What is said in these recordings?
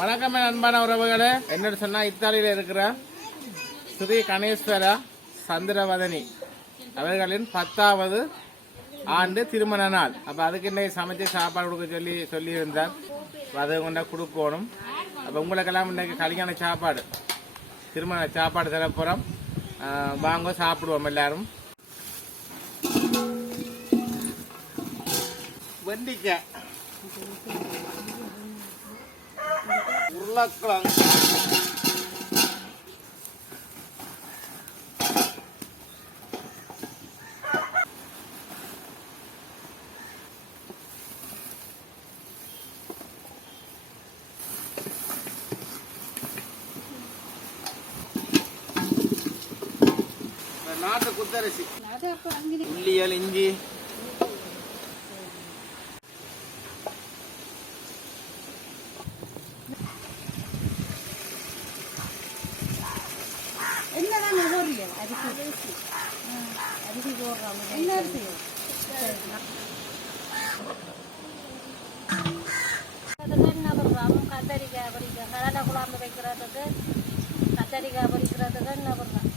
வணக்கம் அன்பான உறவுகளே. என்னன்னு சொன்னா இத்தாலியில இருக்கிற ஸ்ரீ கணேஸ்வரா சந்திரவதனி அவர்களின் 10வது ஆண்டு திருமண நாள். அப்ப அதுக்கு இன்னைக்கு சமைச்சு சாப்பாடு கொடுக்க சொல்லி இருந்தார். அதை கொண்டா கொடுக்கணும். அப்ப உங்களுக்கெல்லாம் இன்னைக்கு கல்யாண சாப்பாடு திருமண சாப்பாடு தரப்போறோம். வாங்க சாப்பிடுவோம் எல்லாரும். வெண்டிக்காய், உருளைக்கிழங்கு, நாட்டு குத்தரிசி, உள்ளியல், இஞ்சி, கத்தரிக்காய் பறிக்க கடலை குழம்பு வைக்கிறதுக்கு கத்தரிக்காய் பறிக்கிறதுக்கு என்ன பண்ணலாம்.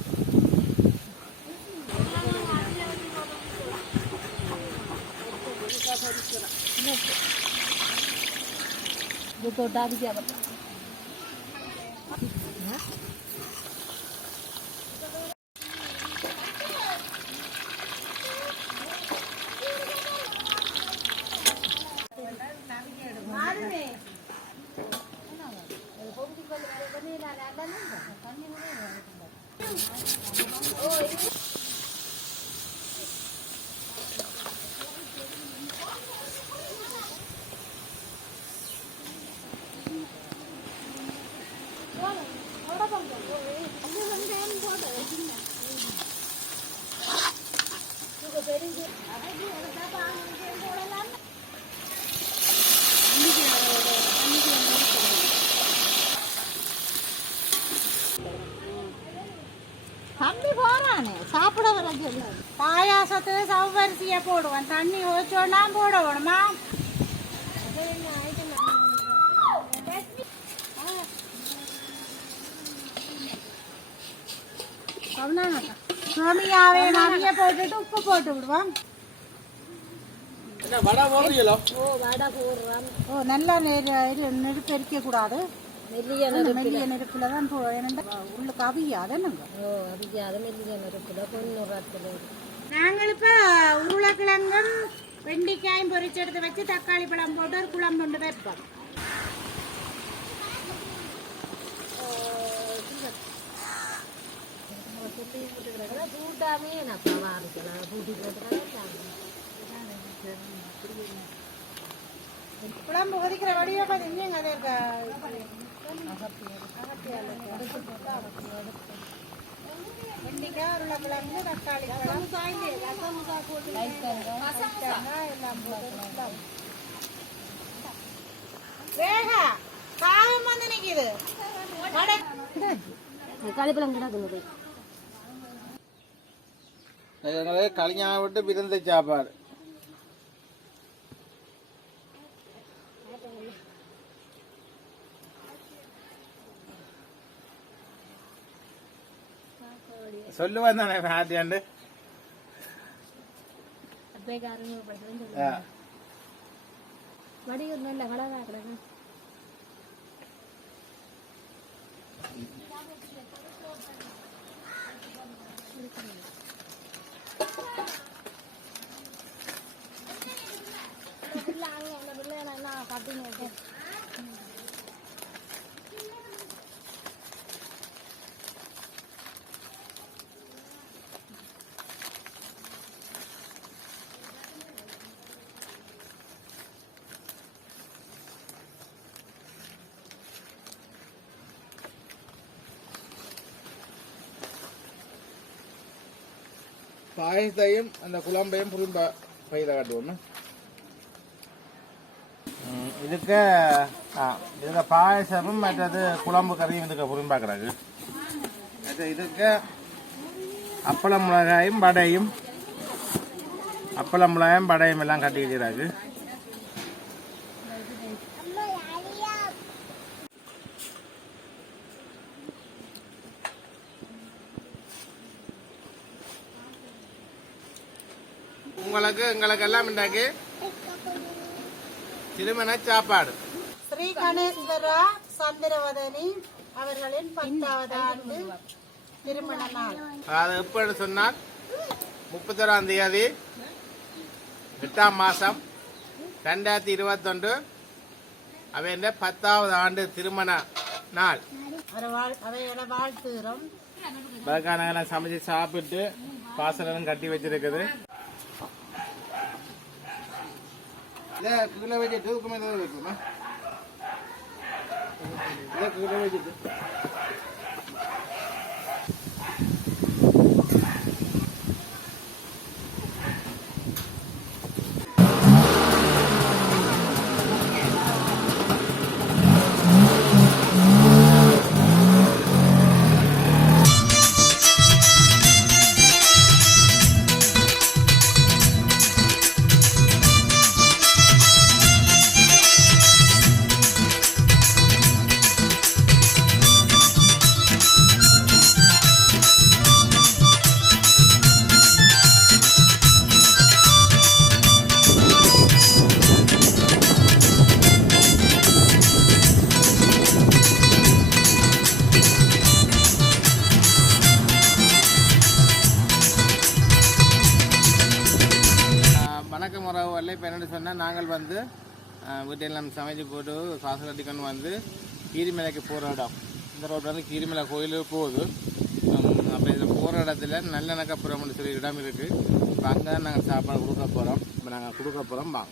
தண்ணி போறானே சாப்பிட வர சொல்லி பாயாசத்து சவ்வரிசிய போடுவான். தண்ணி ஓச்சோன்னா போடணுமா? சோமியாவே நவிய போட்டுட்டு உப்பு போட்டு விடுவான். நல்லா நெருப்பு எரிக்க கூடாது. மெல்லிய நெருப்புல தான் உள்ளுக்கு அவியாது. நாங்கள் இப்ப உருளைக்கிழங்கும் வெண்டிக்காயும் பொரிச்செடுத்து வச்சு தக்காளி பழம் போட்டு ஒரு குழம்பு கொண்டு வைப்போம். குழம்பு கொதிக்கிற வடிவா பார்த்தீங்க. வெண்டிக்காய், உருளைக்கிழங்கு, தக்காளி பழம், எல்லாம் போட்டு வேக காகம் வந்து நிக்குது. களிப்பழம் கிடக்குது. கல்யாணம் விட்டு பிறந்த சாப்பாடு. சொல்லுவான் தானே ஆட்டியாண்டு. பாயசத்தையும் அந்த குழம்பையும் புரிம்ப பயிர காட்டுவோம். இதுக்கு பாயசமும் மற்றது குழம்பு கறியும் இதுக்கு புரிம்பாக்குறாங்க. இதுக்கு அப்பளம் மிளகாயும் வடையும் அப்பளம் மிளகாயும் வடையும் எல்லாம் கட்டி வச்சுக்கிறாங்க. உங்களுக்கு எங்களுக்கெல்லாம் இன்றைக்கு திருமண சாப்பாடு. ஸ்ரீ கணேஸ்வரா சந்திரவதனி அவர்களின் 10வது ஆண்டு திருமண நாள். அது எப்படி சொன்னால் 31ஆம் தேதி 8ஆம் மாதம் 2021 அவைய 10வது ஆண்டு திருமண நாள். அவையோட வாழ்த்துகிறோம். பலகானங்கள்லாம் சமைச்சு சாப்பிட்டு பாசனம் கட்டி வச்சிருக்குது. கீழே வச்சுட்டு வைக்குமா கீழே வச்சுட்டு வணக்கம் உறவுகளில் இப்போ என்னென்னு சொன்னால் நாங்கள் வந்து வீட்டில் நம்ம சமைச்சு போட்டு காசு கட்டிக்கொண்டு வந்து கீரிமலைக்கு போகிற இடம். இந்த ரோடு வந்து கீரிமலை கோயிலுக்கு போகுது. அப்போ இதில் போகிற இடத்துல நல்லெண்ணக்கப்புறம்னு சொல்லி இடம் இருக்குது. இப்போ அங்கே தான் நாங்கள் சாப்பாடு கொடுக்க போகிறோம். இப்போ நாங்கள் கொடுக்க போகிறோம். வாங்க.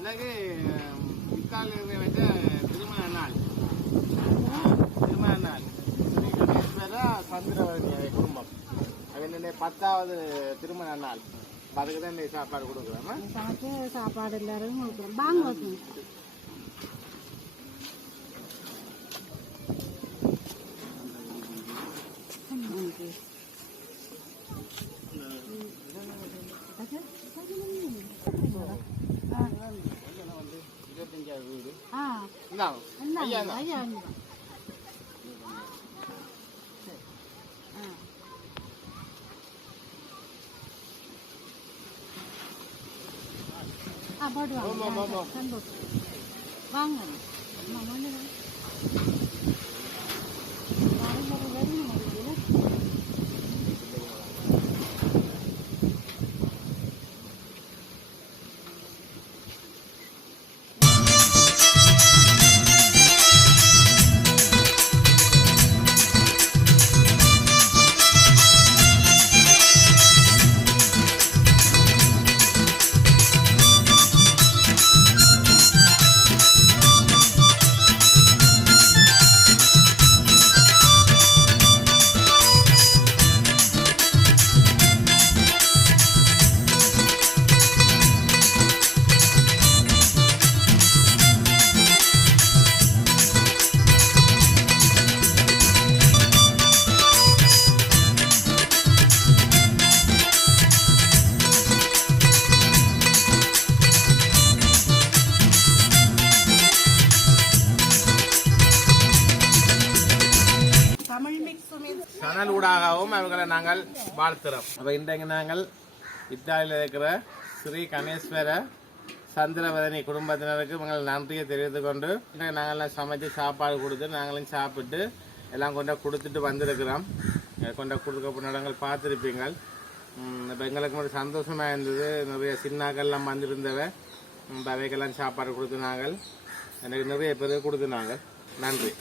எனக்கு இத்தாலியில் வச்ச திருமண நாள் ஸ்ரீகணேஸ்வர சந்திரவதனி குடும்பம் அது என்னுடைய 10வது திருமண நாள். அதுக்கு தான் இந்த சாப்பாடு கொடுக்குறோம். சாப்பாடு எல்லாரும் கொடுக்குறோம். வாங்க வீடு வாங்க சனல் ஊடாகவும் அவர்களை நாங்கள் வாழ்த்துறோம். அப்போ இன்றைக்கு நாங்கள் இத்தாலியில் இருக்கிற ஸ்ரீ கணேஸ்வர சந்திரவதனி குடும்பத்தினருக்கு நாங்கள் நன்றியை தெரிவித்து கொண்டு நாங்கள்லாம் சமைச்சு சாப்பாடு கொடுத்து நாங்களும் சாப்பிட்டு எல்லாம் கொண்டு கொடுத்துட்டு வந்திருக்கிறோம். கொண்ட கொடுக்க நாங்கள் பார்த்துருப்பீங்க. இப்போ எங்களுக்கு ஒரு சந்தோஷமாக இருந்தது. நிறைய சின்னாக்கள்லாம் வந்திருந்தவை. அவைக்கெல்லாம் சாப்பாடு கொடுத்து நாங்கள் எனக்கு நிறைய பேர் கொடுத்து நாங்கள் நன்றி.